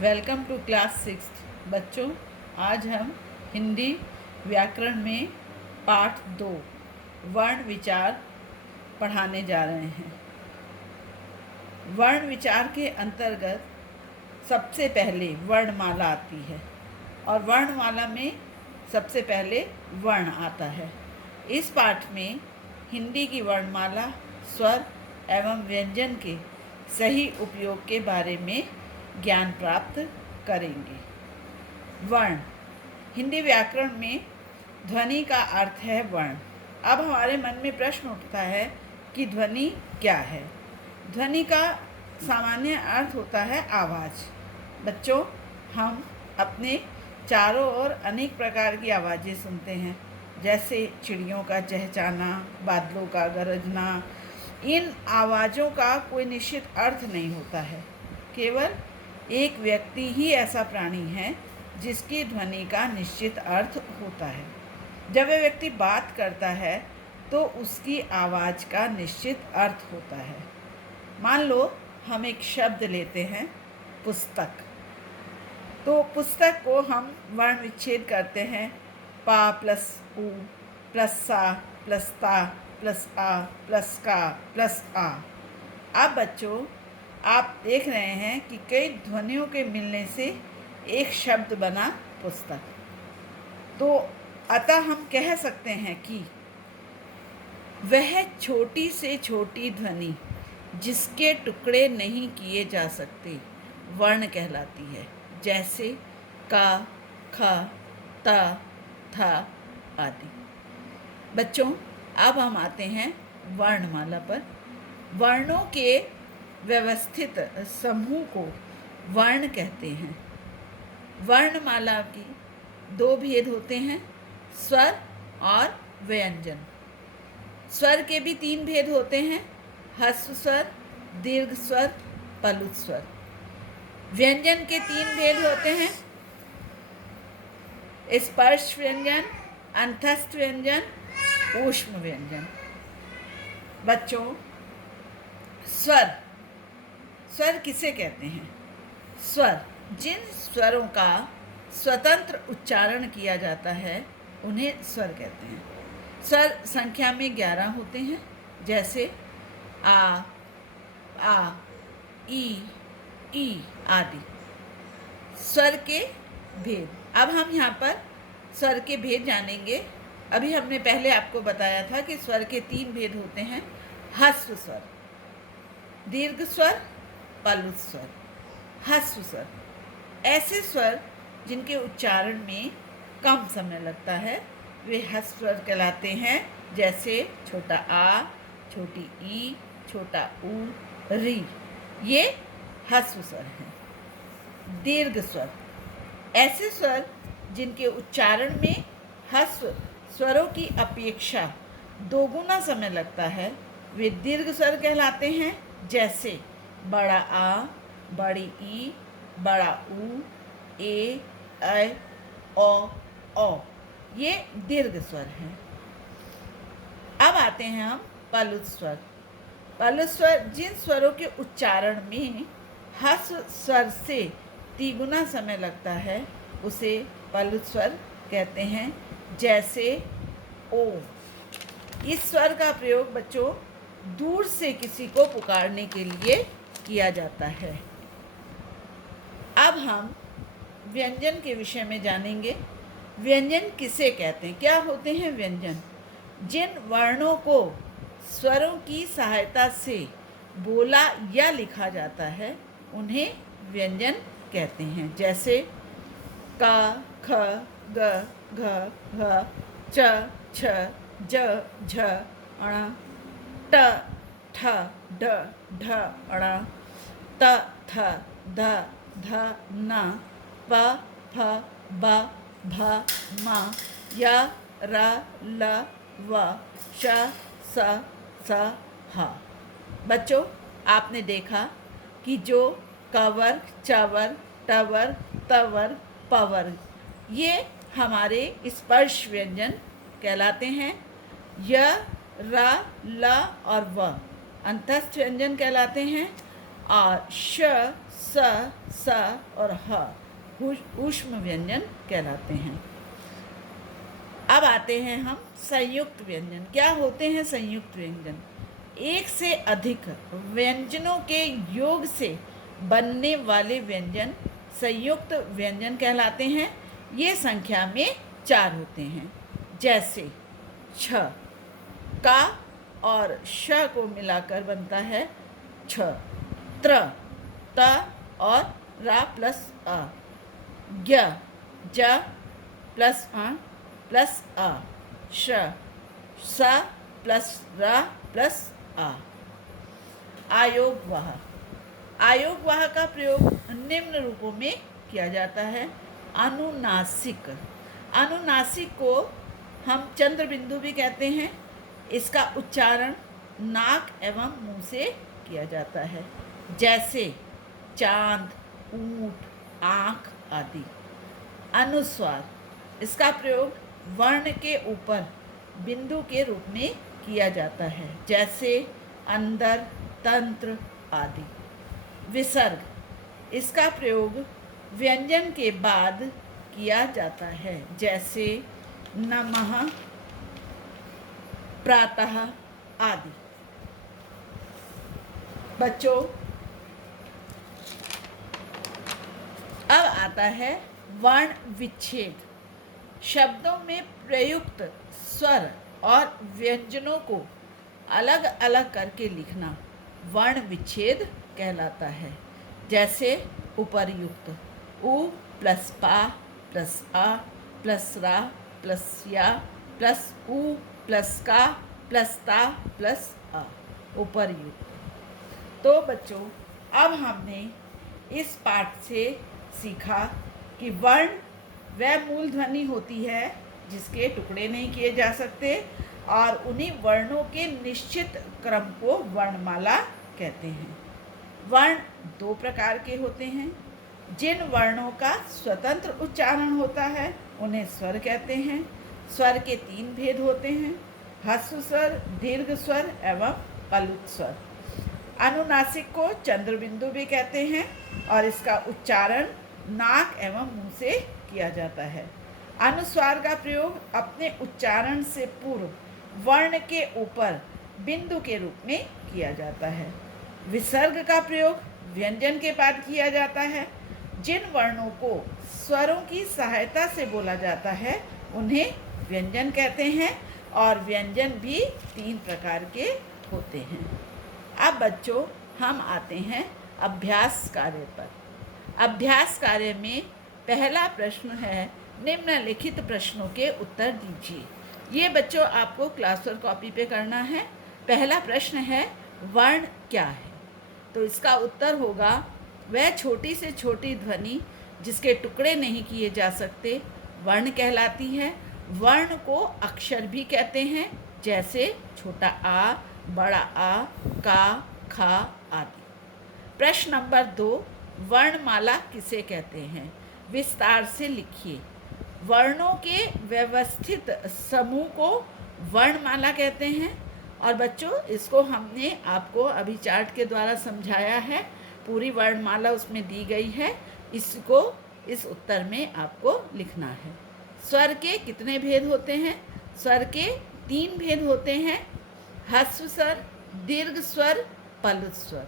Welcome to class 6। बच्चों, आज हम हिंदी व्याकरण में पाठ 2 वर्ण विचार पढ़ाने जा रहे हैं। वर्ण विचार के अंतर्गत सबसे पहले वर्णमाला आती है और वर्णमाला में सबसे पहले वर्ण आता है। इस पाठ में हिंदी की वर्णमाला, स्वर एवं व्यंजन के सही उपयोग के बारे में ज्ञान प्राप्त करेंगे। वर्ण हिंदी व्याकरण में ध्वनि का अर्थ है वर्ण। अब हमारे मन में प्रश्न उठता है कि ध्वनि क्या है। ध्वनि का सामान्य अर्थ होता है आवाज़। बच्चों, हम अपने चारों ओर अनेक प्रकार की आवाज़ें सुनते हैं, जैसे चिड़ियों का चहचहाना, बादलों का गरजना। इन आवाज़ों का कोई निश्चित अर्थ नहीं होता है। केवल एक व्यक्ति ही ऐसा प्राणी है जिसकी ध्वनि का निश्चित अर्थ होता है। जब वह व्यक्ति बात करता है तो उसकी आवाज़ का निश्चित अर्थ होता है। मान लो हम एक शब्द लेते हैं पुस्तक, तो पुस्तक को हम वर्ण विच्छेद करते हैं पा प्लस उ प्लस सा प्लस ता प्लस आ प्लस का प्लस आ। अब बच्चों, आप देख रहे हैं कि कई ध्वनियों के मिलने से एक शब्द बना पुस्तक। तो अतः हम कह सकते हैं कि वह छोटी से छोटी ध्वनि जिसके टुकड़े नहीं किए जा सकते वर्ण कहलाती है, जैसे का, ख, ता, था आदि। बच्चों, अब हम आते हैं वर्णमाला पर। वर्णों के व्यवस्थित समूह को वर्ण कहते हैं। वर्णमाला की दो भेद होते हैं, स्वर और व्यंजन। स्वर के भी 3 भेद होते हैं, ह्रस्व स्वर, दीर्घ स्वर, पलुत स्वर। व्यंजन के 3 भेद होते हैं, स्पर्श व्यंजन, अंतस्थ व्यंजन, ऊष्म व्यंजन। बच्चों, स्वर किसे कहते हैं? स्वर जिन स्वरों का स्वतंत्र उच्चारण किया जाता है उन्हें स्वर कहते हैं। स्वर संख्या में 11 होते हैं, जैसे आ, ई आदि। स्वर के भेद। अब हम यहाँ पर स्वर के भेद जानेंगे। अभी हमने पहले आपको बताया था कि स्वर के 3 भेद होते हैं, ह्रस्व स्वर, दीर्घ स्वर, पलुत स्वर। ह्रस्व स्वर ऐसे स्वर जिनके उच्चारण में कम समय लगता है, वे ह्रस्व स्वर कहलाते हैं, जैसे छोटा आ, छोटी ई, छोटा ऊ, री। ये ह्रस्व स्वर हैं। दीर्घ स्वर ऐसे स्वर जिनके उच्चारण में ह्रस्व स्वरों की अपेक्षा दोगुना समय लगता है, वे दीर्घ स्वर कहलाते हैं, जैसे बड़ा आ, बड़ी ई, बड़ा ऊ, ए, ऐ, ओ। ये दीर्घ स्वर हैं। अब आते हैं हम पलुत स्वर। पलुत स्वर जिन स्वरों के उच्चारण में ह्रस्व स्वर से 3 गुना समय लगता है, उसे पलुत स्वर कहते हैं, जैसे ओ। इस स्वर का प्रयोग बच्चों दूर से किसी को पुकारने के लिए किया जाता है। अब हम व्यंजन के विषय में जानेंगे। व्यंजन किसे कहते हैं? क्या होते हैं व्यंजन? जिन वर्णों को स्वरों की सहायता से बोला या लिखा जाता है उन्हें व्यंजन कहते हैं, जैसे क, ख, ग, घ, घ, च, छ, ज, झ, ण, ट, ठ, ड, ढ, ण, त, थ, ध, ध, न, प, फ, ब, भ, म, य, र, ल, व, श, स, स, ह। बच्चों, आपने देखा कि जो कवर, चवर, टवर, तवर, पवर, ये हमारे स्पर्श व्यंजन कहलाते हैं। य, र, ल और व अंतस्थ व्यंजन कहलाते हैं। और श, स, स और ह ऊष्म व्यंजन कहलाते हैं। अब आते हैं हम संयुक्त व्यंजन। क्या होते हैं संयुक्त व्यंजन? एक से अधिक व्यंजनों के योग से बनने वाले व्यंजन संयुक्त व्यंजन कहलाते हैं। ये संख्या में 4 होते हैं, जैसे छ, का और श को मिलाकर बनता है छ, त्र, त और रा प्लस अ, ज्ञ, ज प्लस प्लस अ, श, स प्लस र प्लस आ। आयोगवाह। आयोगवाह का प्रयोग निम्न रूपों में किया जाता है। अनुनासिक। अनुनासिक को हम चंद्र बिंदु भी कहते हैं। इसका उच्चारण नाक एवं मुंह से किया जाता है, जैसे चांद, ऊंट, आँख आदि। अनुस्वार। इसका प्रयोग वर्ण के ऊपर बिंदु के रूप में किया जाता है, जैसे अंदर, तंत्र आदि। विसर्ग। इसका प्रयोग व्यंजन के बाद किया जाता है, जैसे नमः, प्रातः आदि। बच्चों, अब आता है वर्ण विच्छेद। शब्दों में प्रयुक्त स्वर और व्यंजनों को अलग अलग करके लिखना वर्ण विच्छेद कहलाता है, जैसे उपर्युक्त उ प्लस पा प्लस आ प्लस रा प्लस या प्लस उ प्लस का प्लस ता प्लस आ, उपर्युक्त। तो बच्चों, अब हमने इस पाठ से सीखा कि वर्ण वह मूल ध्वनि होती है जिसके टुकड़े नहीं किए जा सकते, और उन्हीं वर्णों के निश्चित क्रम को वर्णमाला कहते हैं। वर्ण 2 प्रकार के होते हैं। जिन वर्णों का स्वतंत्र उच्चारण होता है उन्हें स्वर कहते हैं। स्वर के 3 भेद होते हैं, ह्रस्व स्वर, दीर्घ स्वर एवं कलुत स्वर। अनुनासिक को चंद्र बिंदु भी कहते हैं और इसका उच्चारण नाक एवं मुंह से किया जाता है। अनुस्वार का प्रयोग अपने उच्चारण से पूर्व वर्ण के ऊपर बिंदु के रूप में किया जाता है। विसर्ग का प्रयोग व्यंजन के बाद किया जाता है। जिन वर्णों को स्वरों की सहायता से बोला जाता है उन्हें व्यंजन कहते हैं, और व्यंजन भी 3 प्रकार के होते हैं। अब बच्चों, हम आते हैं अभ्यास कार्य पर। अभ्यास कार्य में पहला प्रश्न है, निम्नलिखित प्रश्नों के उत्तर दीजिए। ये बच्चों आपको क्लास वर्क कॉपी पे करना है। पहला प्रश्न है, वर्ण क्या है? तो इसका उत्तर होगा, वह छोटी से छोटी ध्वनि जिसके टुकड़े नहीं किए जा सकते वर्ण कहलाती है। वर्ण को अक्षर भी कहते हैं, जैसे छोटा आ, बड़ा आ, का, खा आदि। प्रश्न नंबर 2, वर्णमाला किसे कहते हैं? विस्तार से लिखिए। वर्णों के व्यवस्थित समूह को वर्णमाला कहते हैं। और बच्चों, इसको हमने आपको अभी चार्ट के द्वारा समझाया है। पूरी वर्णमाला उसमें दी गई है। इसको इस उत्तर में आपको लिखना है। स्वर के कितने भेद होते हैं? स्वर के 3 भेद होते हैं, ह्रस्व स्वर, दीर्घ स्वर, पलुत स्वर।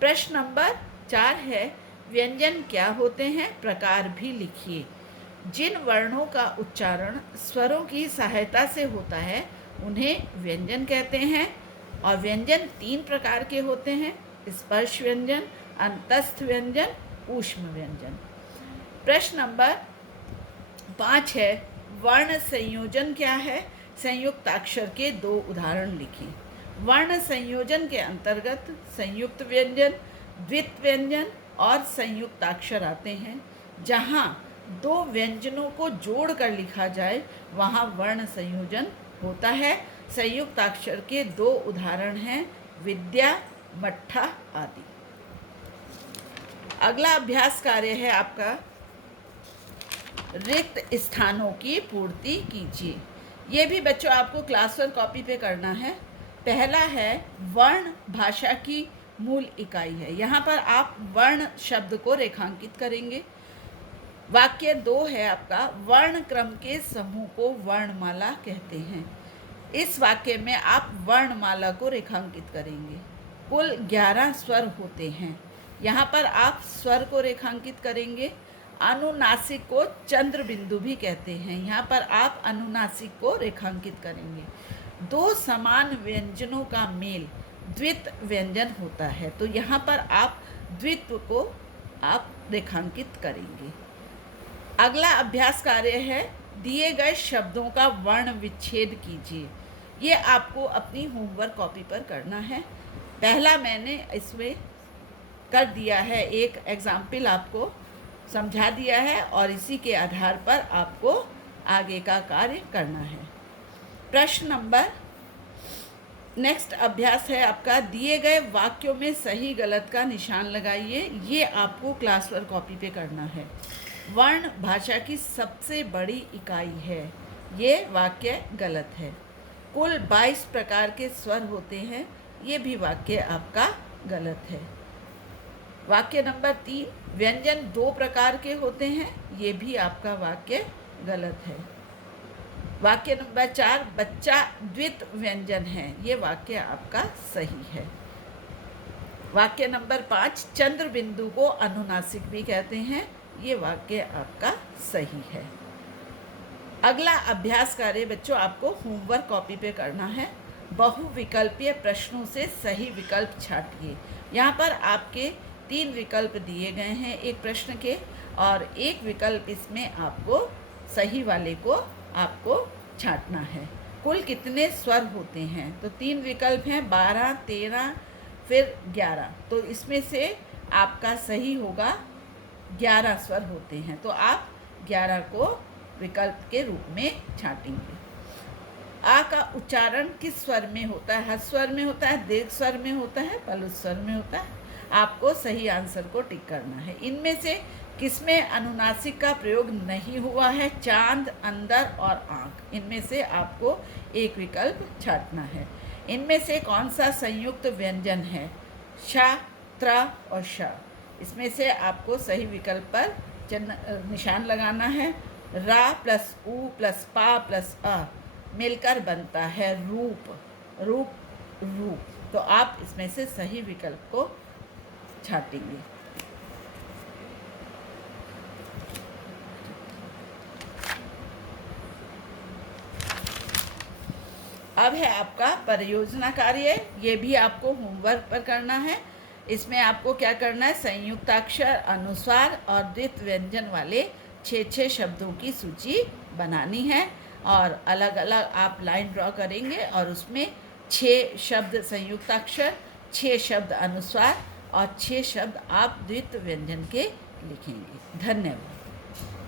प्रश्न नंबर 4 है, व्यंजन क्या होते हैं? प्रकार भी लिखिए। जिन वर्णों का उच्चारण स्वरों की सहायता से होता है उन्हें व्यंजन कहते हैं, और व्यंजन 3 प्रकार के होते हैं, स्पर्श व्यंजन, अंतस्थ व्यंजन, ऊष्म व्यंजन। प्रश्न नंबर 5 है, वर्ण संयोजन क्या है? संयुक्ताक्षर के 2 उदाहरण लिखें। वर्ण संयोजन के अंतर्गत संयुक्त व्यंजन, द्वित व्यंजन और संयुक्ताक्षर आते हैं। जहाँ 2 व्यंजनों को जोड़कर लिखा जाए वहाँ वर्ण संयोजन होता है। संयुक्ताक्षर के 2 उदाहरण हैं, विद्या, मट्ठा आदि। अगला अभ्यास कार्य है आपका, रिक्त स्थानों की पूर्ति कीजिए। ये भी बच्चों आपको क्लास वर्क कॉपी पे करना है। पहला है, वर्ण भाषा की मूल इकाई है। यहाँ पर आप वर्ण शब्द को रेखांकित करेंगे। वाक्य 2 है आपका, वर्ण क्रम के समूह को वर्णमाला कहते हैं। इस वाक्य में आप वर्णमाला को रेखांकित करेंगे। कुल 11 स्वर होते हैं। यहाँ पर आप स्वर को रेखांकित करेंगे। अनुनासिक को चंद्र बिंदु भी कहते हैं। यहाँ पर आप अनुनासिक को रेखांकित करेंगे। 2 समान व्यंजनों का मेल द्वित व्यंजन होता है, तो यहाँ पर आप द्वित्व को आप रेखांकित करेंगे। अगला अभ्यास कार्य है, दिए गए शब्दों का वर्ण विच्छेद कीजिए। ये आपको अपनी होमवर्क कॉपी पर करना है। पहला मैंने इसमें कर दिया है, एक एग्जाम्पल आपको समझा दिया है और इसी के आधार पर आपको आगे का कार्य करना है। प्रश्न नंबर नेक्स्ट अभ्यास है आपका, दिए गए वाक्यों में सही गलत का निशान लगाइए। ये आपको क्लास वर्क कॉपी पे करना है। वर्ण भाषा की सबसे बड़ी इकाई है, ये वाक्य गलत है। कुल 22 प्रकार के स्वर होते हैं, ये भी वाक्य आपका गलत है। वाक्य नंबर 3, व्यंजन 2 प्रकार के होते हैं, ये भी आपका वाक्य गलत है। वाक्य नंबर 4, बच्चा द्वित व्यंजन है, ये वाक्य आपका सही है। वाक्य नंबर 5, चंद्र बिंदु को अनुनासिक भी कहते हैं, ये वाक्य आपका सही है। अगला अभ्यास कार्य बच्चों आपको होमवर्क कॉपी पे करना है। बहुविकल्पीय प्रश्नों से सही विकल्प छांटिए। यहाँ पर आपके 3 विकल्प दिए गए हैं एक प्रश्न के, और एक विकल्प इसमें आपको सही वाले को आपको छांटना है। कुल कितने स्वर होते हैं? तो 3 विकल्प हैं, 12, 13 फिर 11। तो इसमें से आपका सही होगा 11 स्वर होते हैं, तो आप 11 को विकल्प के रूप में छांटेंगे। आ का उच्चारण किस स्वर में होता है? ह्रस्व स्वर में होता है, दीर्घ स्वर में होता है, पलुत स्वर में होता है। आपको सही आंसर को टिक करना है। इनमें से किसमें अनुनासिक का प्रयोग नहीं हुआ है? चांद, अंदर और आँख। इनमें से आपको एक विकल्प छांटना है। इनमें से कौन सा संयुक्त व्यंजन है? श, त्र और श। इसमें से आपको सही विकल्प पर निशान लगाना है। रा प्लस उ प्लस पा प्लस अ मिलकर बनता है रूप, रूप, रूप। तो आप इसमें से सही विकल्प को छाटेंगे। अब है आपका परियोजना कार्य, ये भी आपको होमवर्क पर करना है। इसमें आपको क्या करना है? संयुक्ताक्षर, अनुस्वार और द्वित व्यंजन वाले 6 शब्दों की सूची बनानी है, और अलग अलग आप लाइन ड्रॉ करेंगे और उसमें 6 शब्द संयुक्ताक्षर, 6 शब्द अनुस्वार और 6 शब्द आप द्वित व्यंजन के लिखेंगे। धन्यवाद।